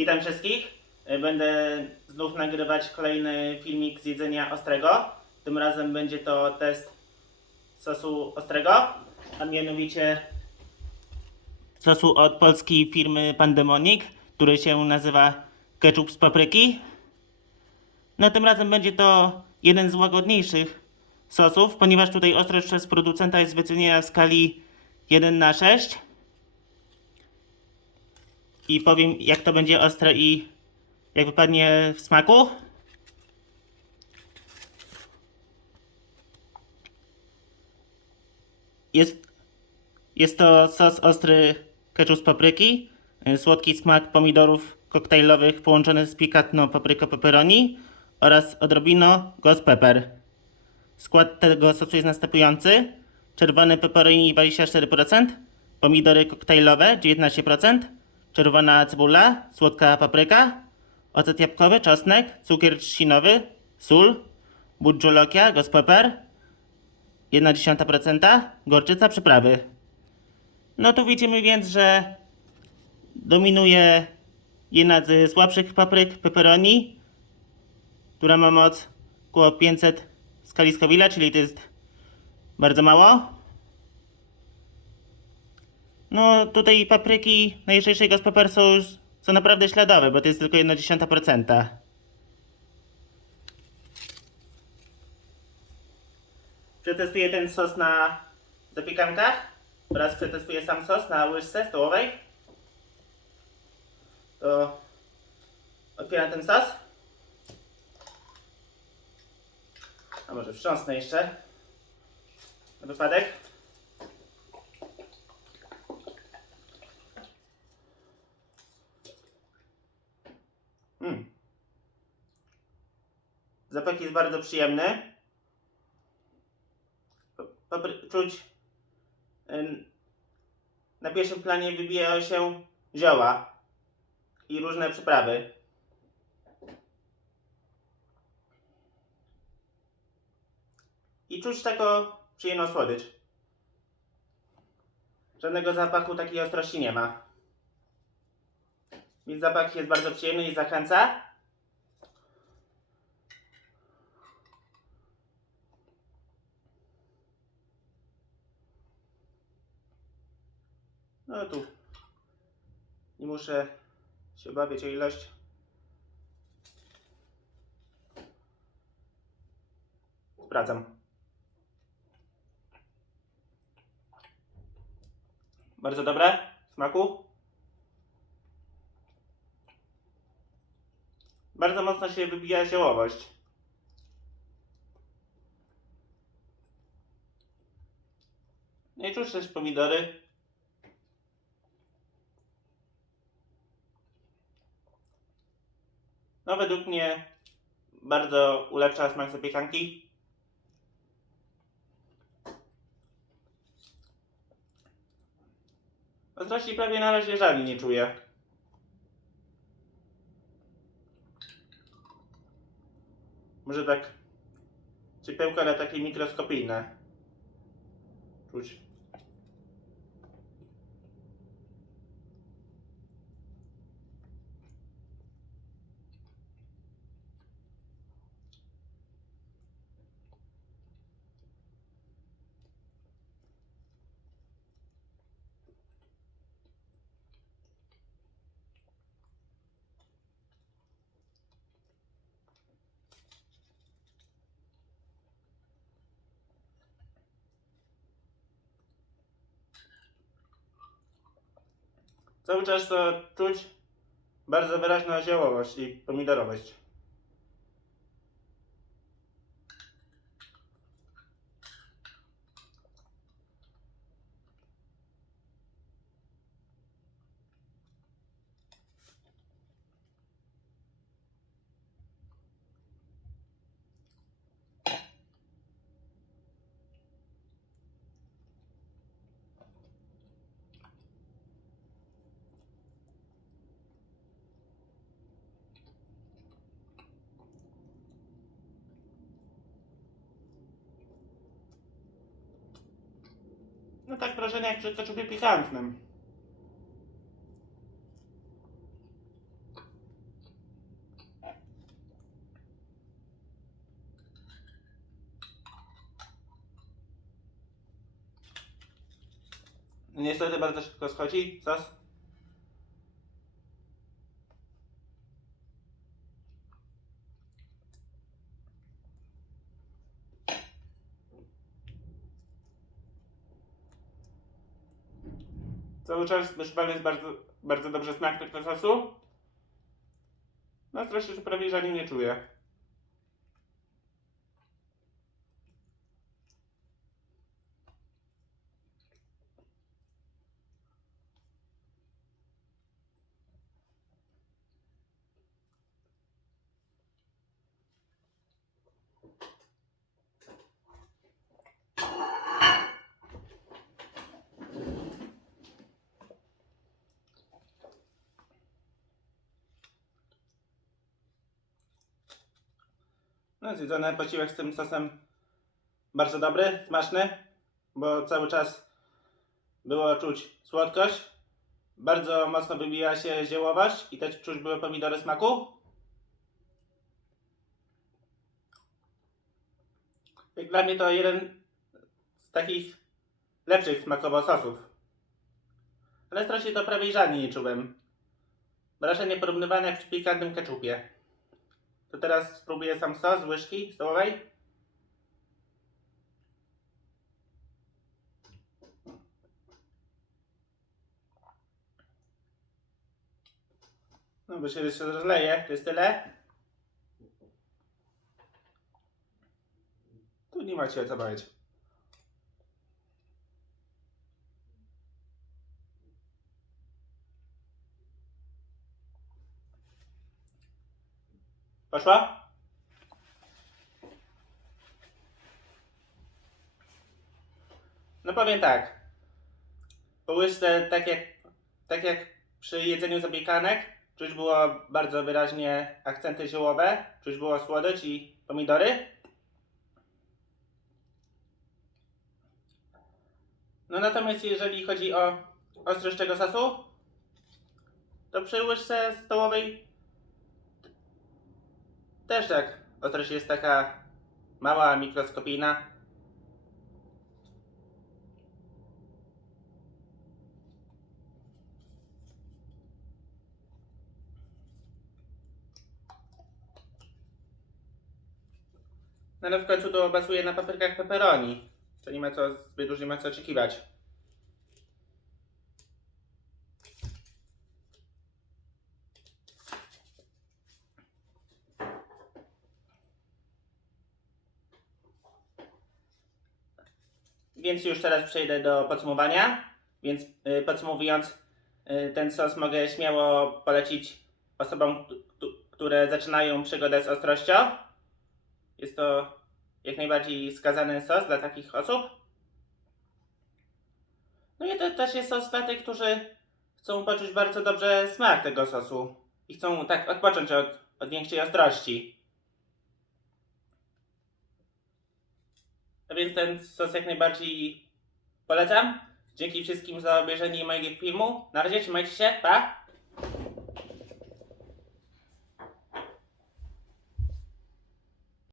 Witam wszystkich. E, Będę znów nagrywać kolejny filmik z jedzenia ostrego. Tym razem będzie to test sosu ostrego, a mianowicie sosu od polskiej firmy Pandemonic, który się nazywa ketchup z papryki. No tym razem będzie to jeden z łagodniejszych sosów, ponieważ tutaj ostrość przez producenta jest wyceniona w skali 1 na 6 i powiem jak to będzie ostre i jak wypadnie w smaku. Jest, jest to sos ostry ketchup z papryki, y, słodki smak pomidorów koktajlowych połączony z pikantną papryką pepperoni oraz odrobino ghost pepper. Skład tego sosu jest następujący. Czerwony pepperoni 24%, pomidory koktajlowe 19%, czerwona cebula, słodka papryka, ocet jabłkowy, czosnek, cukier trzcinowy, sól, budżulokia, ghost pepper, 1,1%, gorczyca, przyprawy. No tu widzimy więc, że dominuje jedna z słabszych papryk pepperoni, która ma moc około 500 skali czyli to jest bardzo mało. No tutaj papryki najlżejszej ghost pepper są już są naprawdę śladowe, bo to jest tylko 1,1%. Przetestuję ten sos na zapiekankach oraz przetestuję sam sos na łyżce stołowej. To otwieram ten sos. A może wstrząsnę jeszcze. Na wypadek. Jest bardzo przyjemny. Czuć na pierwszym planie wybijają się zioła i różne przyprawy. I czuć taką przyjemną słodycz. Żadnego zapachu takiej ostrości nie ma. Więc zapach jest bardzo przyjemny i zachęca. No tu nie muszę się obawiać o ilość. Sprawdzam. Bardzo dobre smaku. Bardzo mocno się wybija ziołowość. No i czuć też pomidory. No według mnie bardzo ulepsza smak zapiekanki. Ostrości prawie na razie żadnej nie czuję. Może tak ciepełko, ale takie mikroskopijne. Czuć. Cały czas to czuć bardzo wyraźną ziołowość i pomidorowość. No tak wrażenie jak przy keczupie pikantnym. No niestety bardzo szybko schodzi sos. Cały czas wyszywany jest bardzo, bardzo dobrze smak tego sosu. No strasznie, że prawie żadnej nie czuję. No zjedzony posiłek z tym sosem bardzo dobry, smaczny, bo cały czas było czuć słodkość. Bardzo mocno wybija się ziołowość i też czuć były pomidory smaku. Jak dla mnie to jeden z takich lepszych smakowo sosów. Ale strasznie to prawie żadnie nie czułem. Wrażenie porównywane jak przy pikantnym keczupie. To teraz spróbuję sam sos z łyżki stołowej. No bo się jeszcze rozleje, to jest tyle. Tu nie macie o co bać. Poszła? No powiem tak. Po łyżce, tak jak, tak jak przy jedzeniu zapiekanek, czuć było bardzo wyraźnie akcenty ziołowe, czuć było słodycz i pomidory. No natomiast jeżeli chodzi o ostrość tego sosu, to przy łyżce stołowej też tak. Ostrość jest taka mała, mikroskopijna. No ale w końcu to bazuje na paprykach pepperoni. To nie ma co, zbyt dużo nie ma co oczekiwać. Więc już teraz przejdę do podsumowania. Więc y, podsumowując, y, ten sos mogę śmiało polecić osobom, które zaczynają przygodę z ostrością. Jest to jak najbardziej skazany sos dla takich osób. No i to też jest sos dla tych, którzy chcą poczuć bardzo dobrze smak tego sosu i chcą tak odpocząć od, od większej ostrości. A więc ten sos jak najbardziej polecam. Dzięki wszystkim za obejrzenie mojego filmu. Na razie trzymajcie się, pa!